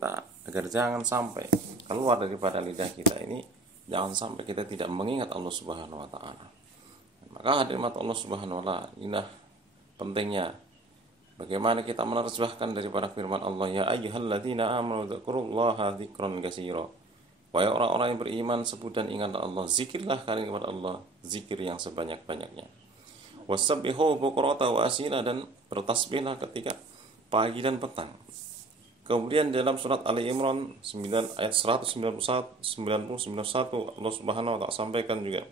kita agar jangan sampai keluar daripada lidah kita ini, jangan sampai kita tidak mengingat Allah Subhanahu wa taala. Maka hadirin Allah Subhanahu wa taala, inilah pentingnya bagaimana kita menerjemahkan daripada firman Allah, ya ayyuhalladzina amanu dzkurullaha dzikran katsira. Wahai orang-orang yang beriman, sebut dan ingatlah Allah, zikirlah kalian kepada Allah, zikir yang sebanyak-banyaknya. Wasabbihu bukrata wa asila, dan bertasbihlah ketika pagi dan petang. Kemudian dalam surat Ali Imran 9 ayat 191 Allah Subhanahu wa taala sampaikan juga,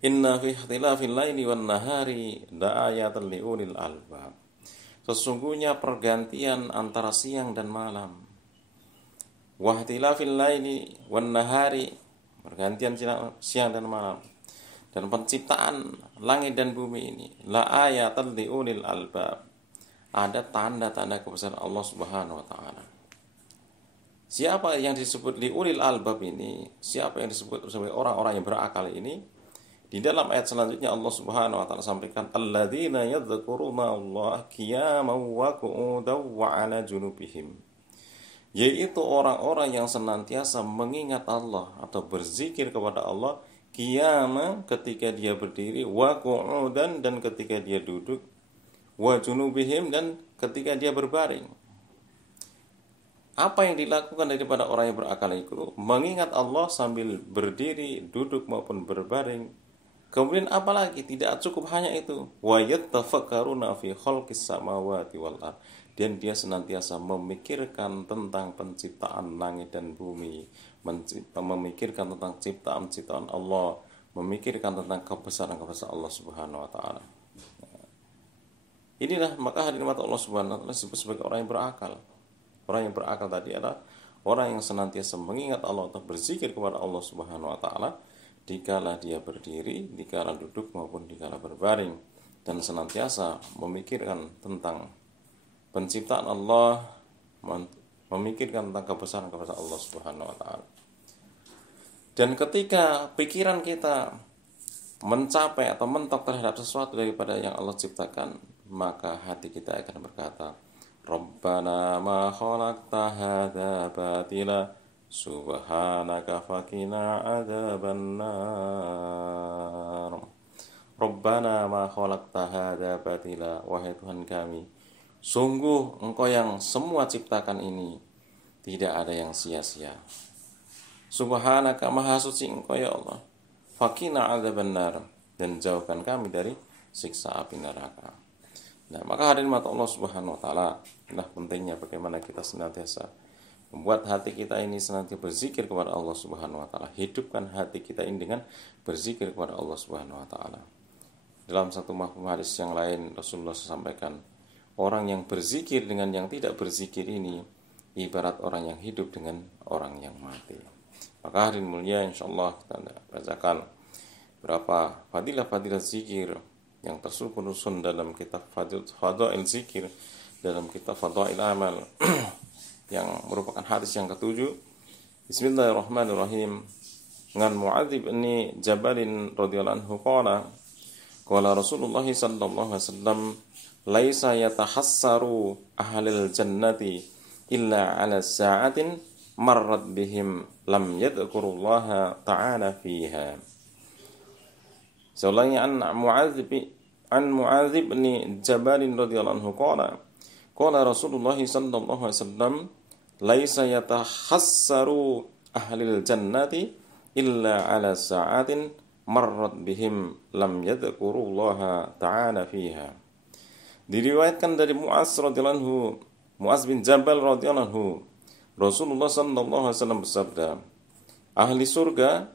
inna fi ikhtilafil laili wan nahari la'ayatan liulil albab. Sesungguhnya pergantian antara siang dan malam, wa ikhtilafil laili wan nahari, pergantian siang dan malam, dan penciptaan langit dan bumi ini, la'ayatan liulil albab, ada tanda-tanda kebesaran Allah Subhanahu wa taala. Siapa yang disebut liulil albab ini? Siapa yang disebut sebagai orang-orang yang berakal ini? Di dalam ayat selanjutnya Allah Subhanahu wa taala sampaikan, alladzina yadhkuruna Allah qiyaman wa qu'udan wa 'ala junubihim. Yaitu orang-orang yang senantiasa mengingat Allah atau berzikir kepada Allah qiyama, ketika dia berdiri, wa qu'udan, dan ketika dia duduk, wa junubihim, dan ketika dia berbaring. Apa yang dilakukan daripada orang yang berakal itu? Mengingat Allah sambil berdiri, duduk maupun berbaring. Kemudian apalagi? Tidak cukup hanya itu. Wa yattafakkaruna fi khalqis samawati wal ardh. Dan dia senantiasa memikirkan tentang penciptaan langit dan bumi, memikirkan tentang ciptaan-ciptaan Allah, memikirkan tentang kebesaran-kebesaran Allah Subhanahu wa taala. Inilah maka hadirin Allah Subhanahu wa taala disebut sebagai orang yang berakal. Orang yang berakal tadi adalah orang yang senantiasa mengingat Allah atau berzikir kepada Allah Subhanahu wa taala dikala dia berdiri, dikala duduk maupun dikala berbaring, dan senantiasa memikirkan tentang penciptaan Allah, memikirkan tentang kebesaran-kebesaran Allah Subhanahu wa taala. Dan ketika pikiran kita mencapai atau mentok terhadap sesuatu daripada yang Allah ciptakan, maka hati kita akan berkata, Rabbana ma khalaqta hadza batila subhanaka faqina adzabannar. Rabbana ma khalaqta hadza batila, wahai Tuhan kami, sungguh Engkau yang semua ciptakan ini tidak ada yang sia-sia. Subhanaka, maha suci Engkau ya Allah, faqina adzabannar, dan jauhkan kami dari siksa api neraka. Nah, maka hadirin mata Allah Subhanahu wa taala, inilah pentingnya bagaimana kita senantiasa membuat hati kita ini senantiasa berzikir kepada Allah Subhanahu wa taala. Hidupkan hati kita ini dengan berzikir kepada Allah Subhanahu wa taala. Dalam satu mafhum hadis yang lain Rasulullah sampaikan, orang yang berzikir dengan yang tidak berzikir ini ibarat orang yang hidup dengan orang yang mati. Maka hadirin mulia, insyaallah kita bacakan berapa fadilah-fadilah zikir yang tersusun dalam kitab Fadail Zikir, dalam kitab Fadail Amal yang merupakan hadis yang ketujuh. Bismillahirrahmanirrahim. Ngan Mu'adz bin Jabal radhiyallahu anhu qala Rasulullah sallallahu alaihi wasallam, laisa yatahassaru ahlul jannati illa ala sa'atin marrat bihim lam yadhkurullaha ta'ala fiha. Seulangnya an Mu'adz bin Jabal radhiyallahu anhu qala Rasulullah sallallahu alaihi wasallam, laisa yatahassaru ahlul jannati illa ala sa'atin marrat bihim lam yadhkurullaha ta'ala fiha. Diriwayatkan dari Mu'adz bin Jabal radhiyallahu anhu, Rasulullah sallallahu alaihi wasallam bersabda, ahli surga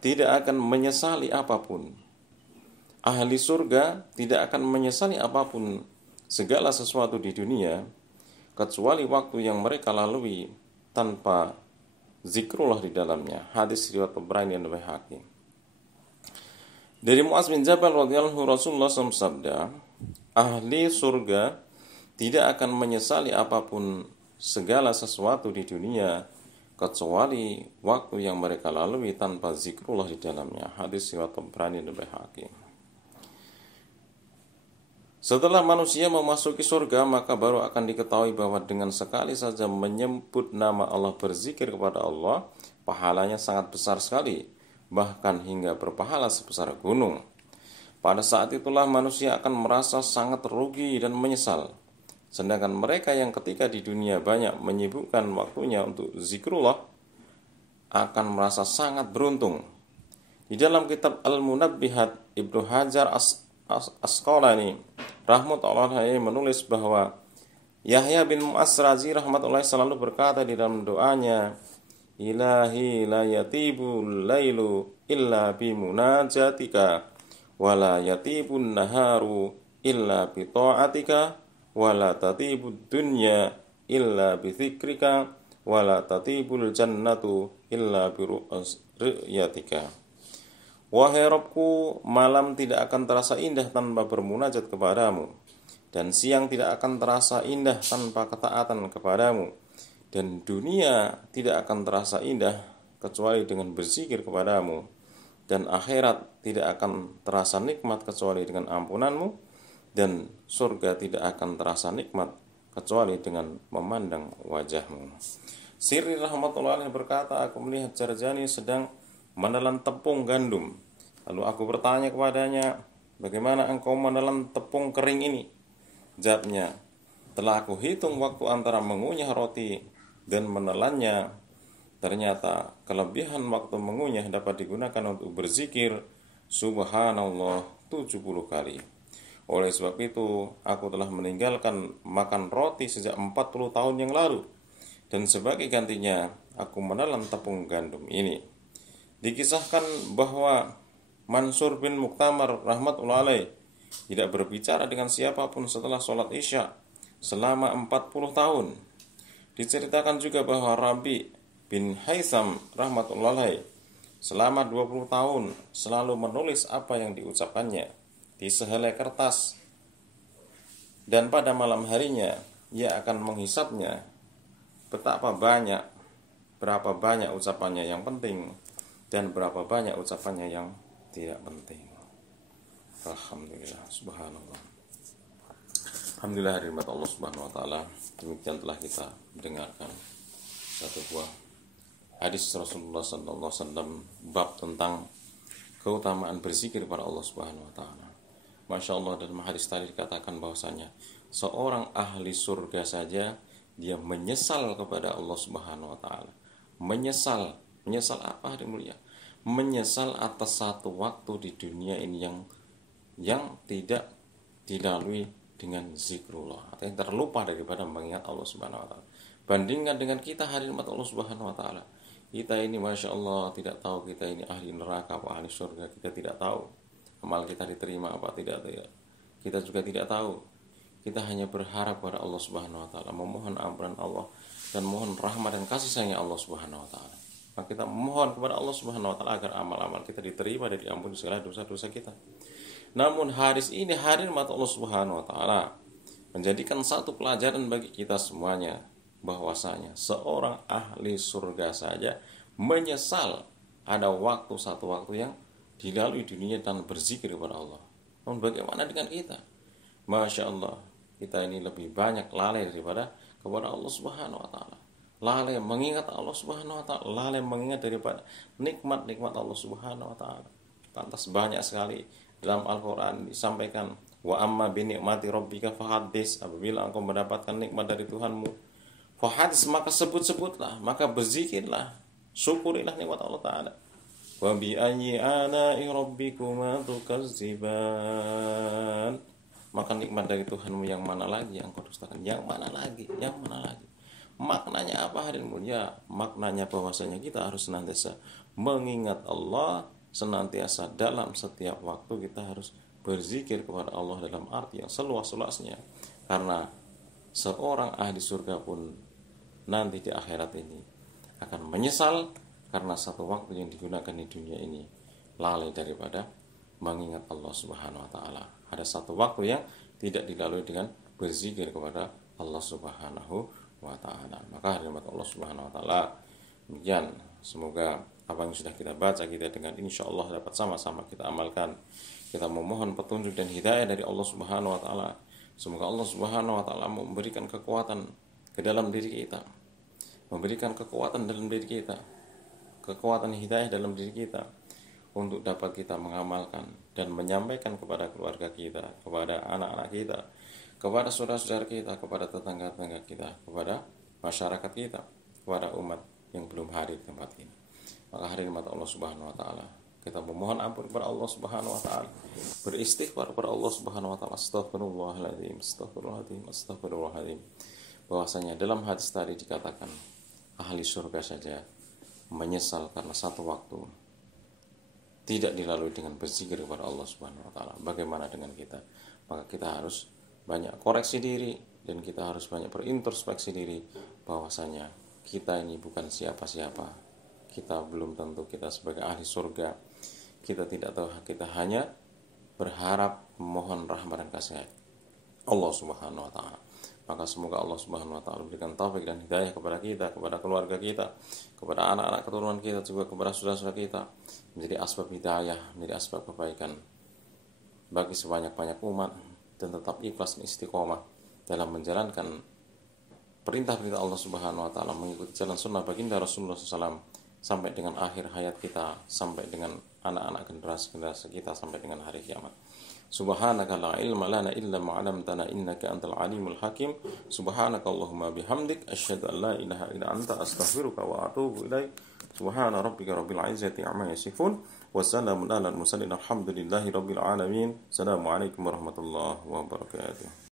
tidak akan menyesali apapun. Ahli surga tidak akan menyesali apapun, segala sesuatu di dunia, kecuali waktu yang mereka lalui tanpa zikrullah di dalamnya. Hadis riwayat Tabrani dan Baihaqi. Dari Mu'adz bin Jabal radhiyallahu anhu, Rasulullah SAW bersabda, ahli surga tidak akan menyesali apapun, segala sesuatu di dunia, kecuali waktu yang mereka lalui tanpa zikrullah di dalamnya. Hadis riwayat Tabrani dan Baihaqi. Setelah manusia memasuki surga, maka baru akan diketahui bahwa dengan sekali saja menyebut nama Allah, berzikir kepada Allah, pahalanya sangat besar sekali, bahkan hingga berpahala sebesar gunung. Pada saat itulah manusia akan merasa sangat rugi dan menyesal. Sedangkan mereka yang ketika di dunia banyak menyibukkan waktunya untuk zikrullah akan merasa sangat beruntung. Di dalam kitab Al-Munabbihat, Ibnu Hajar Asqalani rahmatullahi menulis bahwa Yahya bin Mu'asrazi rahmatullahi selalu berkata di dalam doanya, Ilahi la yatibul lailu illa bi munajatika, wa la yatibun naharu illa bi ta'atika, wa la tatibud dunya illa bi dzikrika, wa la tatibul jannatu illa bi ru'yatika. Wahai Rabbku, malam tidak akan terasa indah tanpa bermunajat kepadamu, dan siang tidak akan terasa indah tanpa ketaatan kepadamu, dan dunia tidak akan terasa indah kecuali dengan berzikir kepadamu, dan akhirat tidak akan terasa nikmat kecuali dengan ampunanmu, dan surga tidak akan terasa nikmat kecuali dengan memandang wajahmu. Sirri rahmatullahi berkata, aku melihat Jarjani sedang menelan tepung gandum. Lalu aku bertanya kepadanya, bagaimana engkau menelan tepung kering ini? Jawabnya, telah aku hitung waktu antara mengunyah roti dan menelannya. Ternyata kelebihan waktu mengunyah dapat digunakan untuk berzikir subhanallah 70 kali. Oleh sebab itu, aku telah meninggalkan makan roti sejak 40 tahun yang lalu, dan sebagai gantinya aku menelan tepung gandum ini. Dikisahkan bahwa Mansur bin Muktamar rahmatullahi alaih tidak berbicara dengan siapapun setelah sholat isya selama 40 tahun. Diceritakan juga bahwa Rabi bin Haitham rahmatullahi alaih selama 20 tahun selalu menulis apa yang diucapkannya di sehelai kertas, dan pada malam harinya ia akan menghisapnya berapa banyak ucapannya yang penting dan berapa banyak ucapannya yang tidak penting. Alhamdulillah, subhanallah. Alhamdulillah, rahmat Allah subhanahu wa ta'ala. Demikian telah kita mendengarkan satu buah hadis Rasulullah sallallahu alaihi wasallam bab tentang keutamaan berzikir kepada Allah subhanahu wa ta'ala. Masya Allah, dalam hadis tadi dikatakan bahwasanya seorang ahli surga saja dia menyesal kepada Allah subhanahu wa ta'ala. Menyesal apa hari mulia? Menyesal atas satu waktu di dunia ini yang tidak dilalui dengan zikrullah, atau yang terlupa daripada mengingat Allah subhanahu wa ta'ala. Bandingkan dengan kita hari umat Allah subhanahu wa ta'ala, kita ini Masya Allah tidak tahu kita ini ahli neraka apa ahli surga. Kita tidak tahu amal kita diterima apa tidak. Kita juga tidak tahu. Kita hanya berharap kepada Allah subhanahu wa ta'ala, memohon ampunan Allah dan mohon rahmat dan kasih sayangnya Allah subhanahu wa ta'ala. Maka kita memohon kepada Allah subhanahu wa ta'ala agar amal-amal kita diterima dan diampuni segala dosa-dosa kita. Namun hadis ini hadir mata Allah subhanahu wa ta'ala menjadikan satu pelajaran bagi kita semuanya, bahwasanya seorang ahli surga saja menyesal ada satu waktu yang dilalui dunia dan berzikir kepada Allah. Namun bagaimana dengan kita? Masya Allah, kita ini lebih banyak lalai daripada kepada Allah subhanahu wa ta'ala. Lalai mengingat Allah subhanahu wa ta'ala, lalai mengingat daripada nikmat-nikmat Allah subhanahu wa ta'ala. Pantas banyak sekali dalam Al-Quran disampaikan, wa amma binikmati rabbika fahadis, apabila engkau mendapatkan nikmat dari Tuhanmu fahadis, maka sebut-sebutlah, maka berzikirlah, syukurilah nikmat Allah ta'ala. Wa bi ayyi ala'i rabbikuma tukazziban, maka nikmat dari Tuhanmu yang mana lagi yang kau dustakan? Yang mana lagi? Maknanya apa hadirin mulia? Maknanya bahwasanya kita harus senantiasa mengingat Allah, senantiasa dalam setiap waktu kita harus berzikir kepada Allah dalam arti yang seluas-luasnya. Karena seorang ahli surga pun nanti di akhirat ini akan menyesal karena satu waktu yang digunakan di dunia ini lalai daripada mengingat Allah subhanahu wa ta'ala. Ada satu waktu yang tidak dilalui dengan berzikir kepada Allah subhanahu wa ta'ala. Maka hadirat Allah subhanahu wa ta'ala, demikian, semoga Apa yang sudah kita baca, kita dengan insya Allah dapat sama-sama kita amalkan. Kita memohon petunjuk dan hidayah dari Allah Subhanahu wa Ta'ala. Semoga Allah Subhanahu wa Ta'ala memberikan kekuatan ke dalam diri kita, memberikan kekuatan dalam diri kita, kekuatan hidayah dalam diri kita, untuk dapat kita mengamalkan dan menyampaikan kepada keluarga kita, kepada anak-anak kita, kepada saudara-saudara kita, kepada tetangga-tetangga kita, kepada masyarakat kita, kepada umat yang belum hadir di tempat ini. Maka hadirin mata Allah Subhanahu wa Ta'ala, kita memohon ampun kepada Allah Subhanahu wa Ta'ala, beristighfar kepada Allah Subhanahu wa Ta'ala. Astaghfirullahaladzim, astaghfirullahaladzim, astaghfirullahaladzim. Bahwasanya dalam hadis tadi dikatakan ahli surga saja menyesal karena satu waktu tidak dilalui dengan berzikir kepada Allah Subhanahu wa Ta'ala. Bagaimana dengan kita? Maka kita harus banyak koreksi diri dan kita harus banyak berintrospeksi diri bahwasanya kita ini bukan siapa-siapa. Kita belum tentu kita sebagai ahli surga. Kita tidak tahu, kita hanya berharap memohon rahmat dan kasih Allah Subhanahu wa Ta'ala. Maka semoga Allah Subhanahu wa Ta'ala berikan taufik dan hidayah kepada kita, kepada keluarga kita, kepada anak-anak keturunan kita, juga kepada saudara-saudara kita, menjadi asbab hidayah, menjadi asbab kebaikan bagi sebanyak-banyak umat, dan tetap ikhlas dan istiqomah dalam menjalankan perintah-perintah Allah Subhanahu wa Ta'ala, mengikuti jalan sunnah baginda Rasulullah SAW sampai dengan akhir hayat kita, sampai dengan anak-anak generasi-generasi kita, sampai dengan hari kiamat. Subhanaka la ilma lana illa ma 'allamtana innaka antal alimul hakim. Subhanaka Allahumma bihamdik asyhadu an la ilaha illa anta astaghfiruka wa atubu ilaik. Subhana rabbika rabbil izzati amma yasifun wa salamun alal mursalin alhamdulillahi rabbil alamin. Assalamualaikum warahmatullahi wabarakatuh.